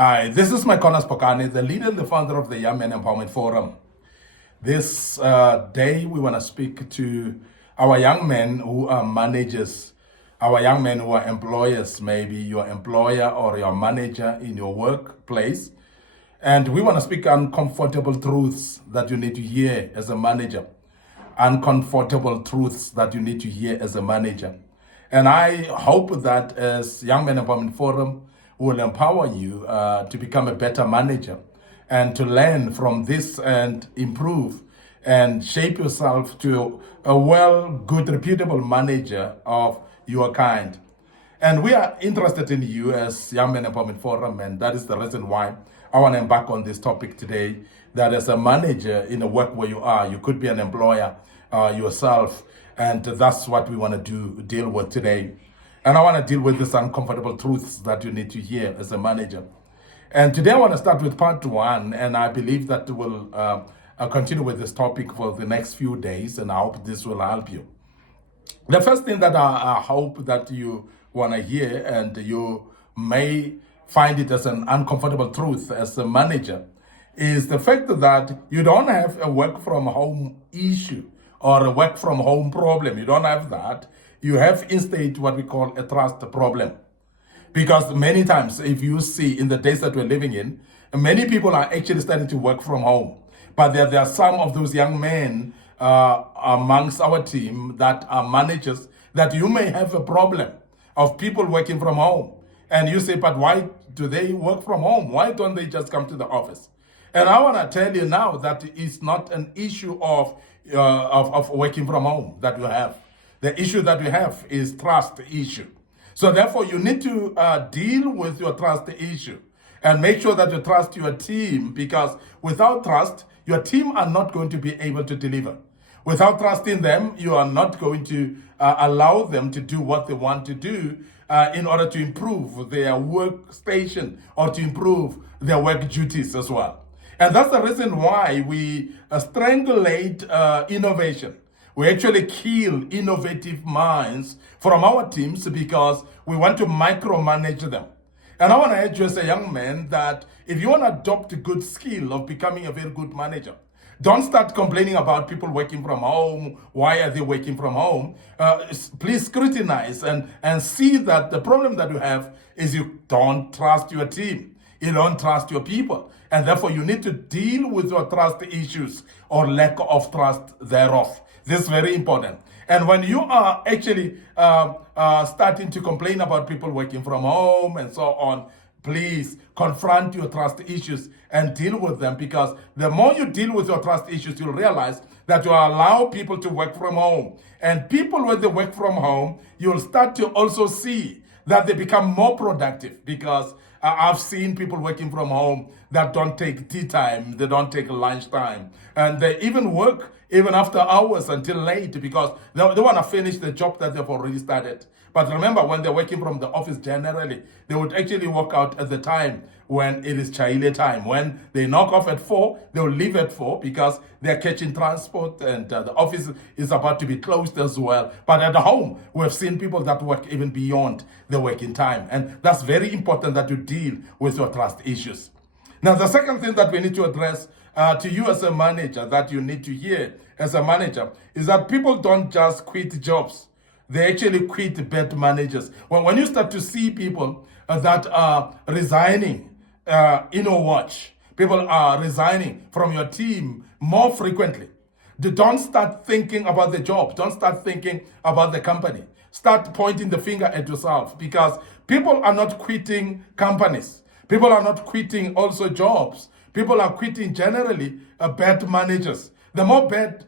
Hi, this is Micornus, Phokane, the leader and the founder of the Ymef Empowerment Forum. This day, we want to speak to our young men who are managers, our young men who are employers, maybe your employer or your manager in your workplace. And we want to speak uncomfortable truths that you need to hear as a manager. Uncomfortable truths that you need to hear as a manager. And I hope that as Young Men Empowerment Forum will empower you to become a better manager and to learn from this and improve and shape yourself to a good, reputable manager of your kind. And we are interested in you as Young Men Empowerment Forum, and that is the reason why I want to embark on this topic today. That as a manager in a work where you are, you could be an employer yourself, and that's what we want to deal with today. And I want to deal with these uncomfortable truths that you need to hear as a manager. And today I want to start with part one, and I believe that we'll continue with this topic for the next few days, and I hope this will help you. The first thing that I hope that you want to hear, and you may find it as an uncomfortable truth as a manager, is the fact that you don't have a work from home issue or a work from home problem. You don't have that. You have instead what we call a trust problem. Because many times, if you see in the days that we're living in, many people are actually starting to work from home. But there are some of those young men amongst our team that are managers that you may have a problem of people working from home. And you say, but why do they work from home? Why don't they just come to the office? And I want to tell you now that it's not an issue of working from home that you have. The issue that we have is trust issue. So therefore, you need to deal with your trust issue and make sure that you trust your team, because without trust, your team are not going to be able to deliver. Without trusting them, you are not going to allow them to do what they want to do in order to improve their workstation or to improve their work duties as well. And that's the reason why we strangulate innovation. We actually kill innovative minds from our teams because we want to micromanage them. And I want to urge you as a young man that if you want to adopt a good skill of becoming a very good manager, don't start complaining about people working from home. Why are they working from home? Please scrutinize and see that the problem that you have is you don't trust your team. You don't trust your people. And therefore, you need to deal with your trust issues or lack of trust thereof. This is very important. And when you are actually starting to complain about people working from home and so on, please confront your trust issues and deal with them, because the more you deal with your trust issues, you'll realize that you allow people to work from home. And people, when they work from home, you'll start to also see that they become more productive, because I've seen people working from home that don't take tea time, they don't take lunch time, and they even work even after hours until late because they want to finish the job that they've already started. But remember, when they're working from the office generally, they would actually work out at the time when it is Chile time. When they knock off at 4, they'll leave at 4 because they're catching transport and the office is about to be closed as well. But at home, we've seen people that work even beyond the working time. And that's very important that you deal with your trust issues. Now, the second thing that we need to address to you as a manager, that you need to hear as a manager, is that people don't just quit jobs. They actually quit bad managers. When you start to see people that are resigning in your watch, people are resigning from your team more frequently. Don't start thinking about the job. Don't start thinking about the company. Start pointing the finger at yourself, because people are not quitting companies. People are not quitting also jobs. People are quitting generally bad managers. The more bad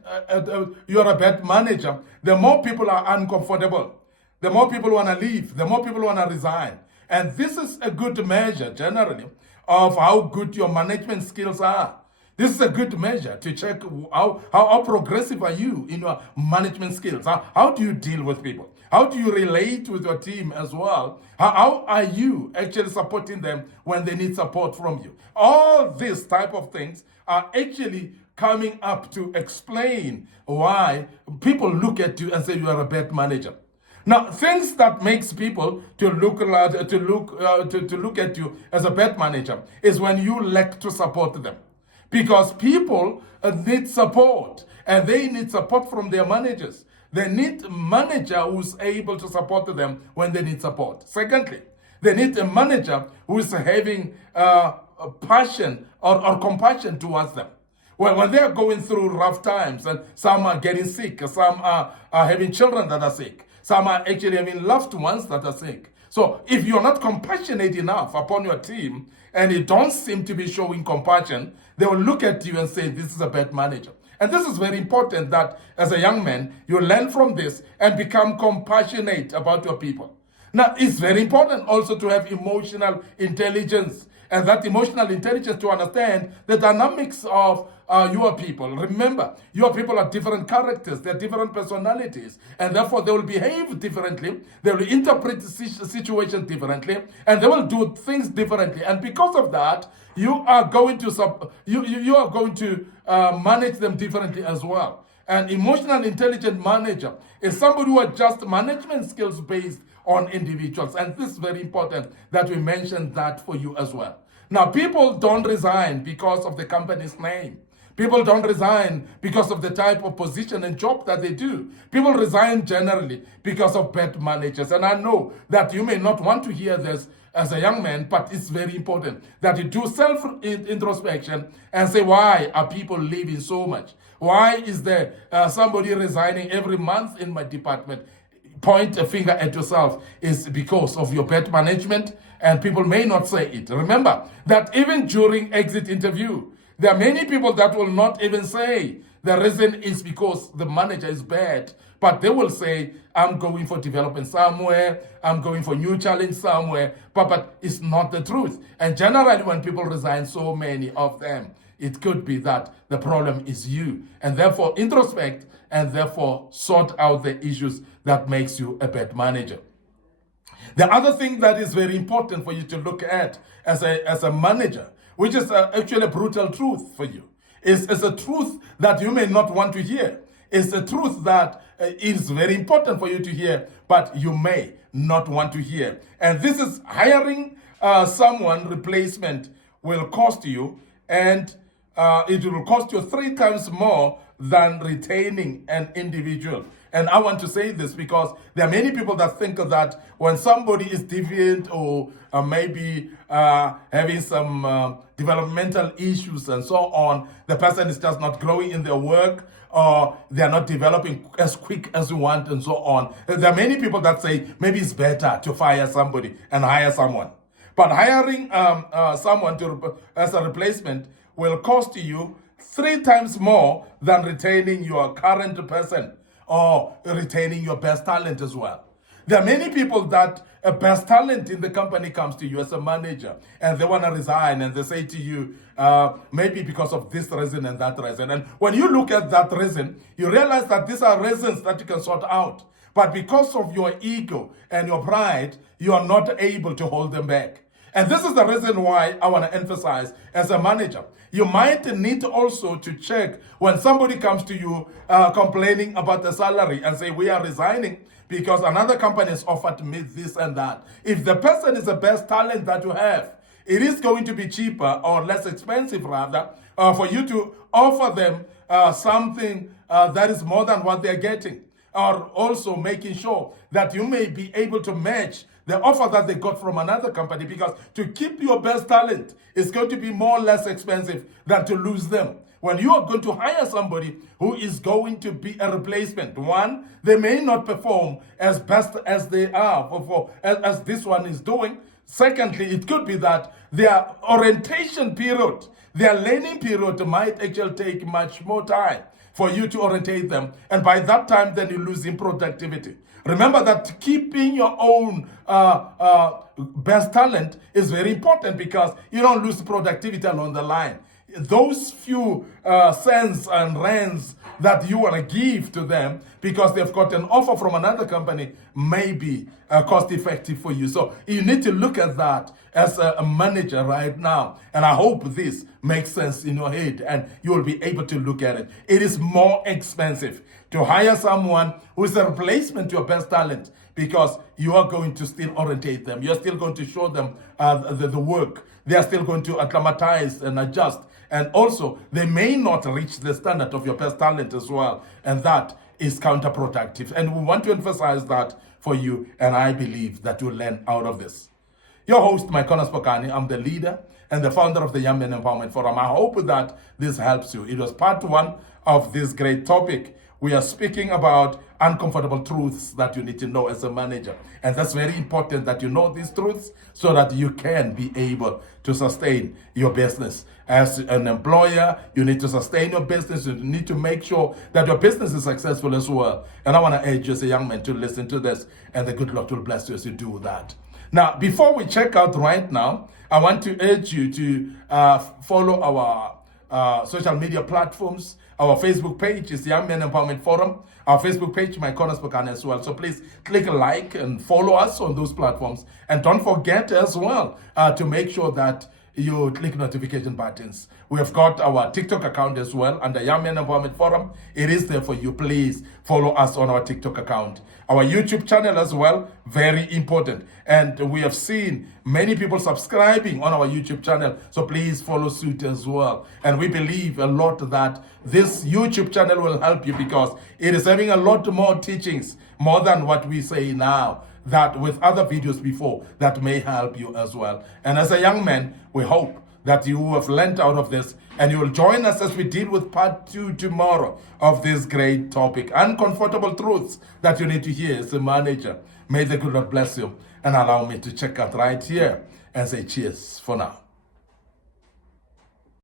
you're a bad manager, the more people are uncomfortable. The more people want to leave. The more people want to resign. And this is a good measure generally of how good your management skills are. This is a good measure to check how progressive are you in your management skills. How do you deal with people? How do you relate with your team as well? How are you actually supporting them when they need support from you? All these type of things are actually coming up to explain why people look at you and say you are a bad manager. Now, things that makes people to look at you as a bad manager is when you lack to support them, because people need support, and they need support from their managers. They need a manager who's able to support them when they need support. Secondly, they need a manager who is having a passion or compassion towards them. Well, when they are going through rough times, and some are getting sick, some are having children that are sick, some are actually having loved ones that are sick. So if you're not compassionate enough upon your team, and you don't seem to be showing compassion, they will look at you and say, this is a bad manager. And this is very important, that as a young man, you learn from this and become compassionate about your people. Now, it's very important also to have emotional intelligence, and that emotional intelligence to understand the dynamics of your people. Remember, your people are different characters, they're different personalities, and therefore they will behave differently, they will interpret the situation differently, and they will do things differently. And because of that, you are going to manage them differently as well. An emotional intelligent manager is somebody who adjusts management skills based on individuals. And this is very important that we mention that for you as well. Now, people don't resign because of the company's name. People don't resign because of the type of position and job that they do. People resign generally because of bad managers. And I know that you may not want to hear this as a young man, but it's very important that you do self-introspection and say, why are people leaving so much? Why is there somebody resigning every month in my department? Point a finger at yourself. Is because of your bad management, and people may not say it. Remember that even during exit interview, there are many people that will not even say the reason is because the manager is bad, but they will say, I'm going for development somewhere, I'm going for new challenge somewhere, but it's not the truth. And generally when people resign, so many of them, it could be that the problem is you, and therefore introspect, and therefore sort out the issues that makes you a bad manager. The other thing that is very important for you to look at as a manager, which is actually a brutal truth for you, is a truth that you may not want to hear. It's a truth that is very important for you to hear, but you may not want to hear. And this is hiring someone replacement will cost you, and it will cost you 3 times more than retaining an individual. And I want to say this because there are many people that think that when somebody is deviant or maybe having some developmental issues and so on, the person is just not growing in their work, or they are not developing as quick as you want and so on. There are many people that say maybe it's better to fire somebody and hire someone. But hiring someone as a replacement will cost you 3 times more than retaining your current person or retaining your best talent as well. There are many people that a best talent in the company comes to you as a manager, and they want to resign, and they say to you, maybe because of this reason and that reason. And when you look at that reason, you realize that these are reasons that you can sort out. But because of your ego and your pride, you are not able to hold them back. And this is the reason why I want to emphasize, as a manager, you might need also to check when somebody comes to you complaining about the salary and say, we are resigning because another company has offered me this and that. If the person is the best talent that you have, it is going to be cheaper or less expensive rather for you to offer them something that is more than what they're getting, or also making sure that you may be able to match the offer that they got from another company, because to keep your best talent is going to be more or less expensive than to lose them. When you are going to hire somebody who is going to be a replacement, one, they may not perform as best as they are, as this one is doing. Secondly, it could be that their orientation period, their learning period might actually take much more time for you to orientate them. And by that time, then you lose in productivity. Remember that keeping your own best talent is very important, because you don't lose productivity along the line. Those few cents and rands that you want to give to them because they've got an offer from another company may be cost effective for you. So you need to look at that as a manager right now. And I hope this makes sense in your head and you will be able to look at it. It is more expensive to hire someone who is a replacement to your best talent, because you are going to still orientate them. You're still going to show them the work. They are still going to acclimatize and adjust. And also, they may not reach the standard of your best talent as well. And that is counterproductive. And we want to emphasize that for you. And I believe that you'll learn out of this. Your host, Micornus Phokane. I'm the leader and the founder of the Young Men Empowerment Forum. I hope that this helps you. It was part one of this great topic. We are speaking about uncomfortable truths that you need to know as a manager. And that's very important that you know these truths so that you can be able to sustain your business. As an employer, you need to sustain your business. You need to make sure that your business is successful as well. And I want to urge you as a young man to listen to this, and the good Lord will bless you as you do that. Now, before we check out right now, I want to urge you to follow our social media platforms. Our Facebook page is the Young Men Empowerment Forum. Our Facebook page, Micornus Phokane as well. So please click like and follow us on those platforms. And don't forget as well to make sure that you click notification buttons. We have got our TikTok account as well under Young Men Empowerment Forum. It is there for you. Please follow us on our TikTok account. Our YouTube channel as well, very important. And we have seen many people subscribing on our YouTube channel. So please follow suit as well. And we believe a lot that this YouTube channel will help you because it is having a lot more teachings, more than what we say now, that with other videos before that may help you as well. And as a young man, we hope that you have learned out of this and you will join us as we deal with part 2 tomorrow of this great topic. Uncomfortable truths that you need to hear as a manager. May the good Lord bless you and allow me to check out right here and say cheers for now.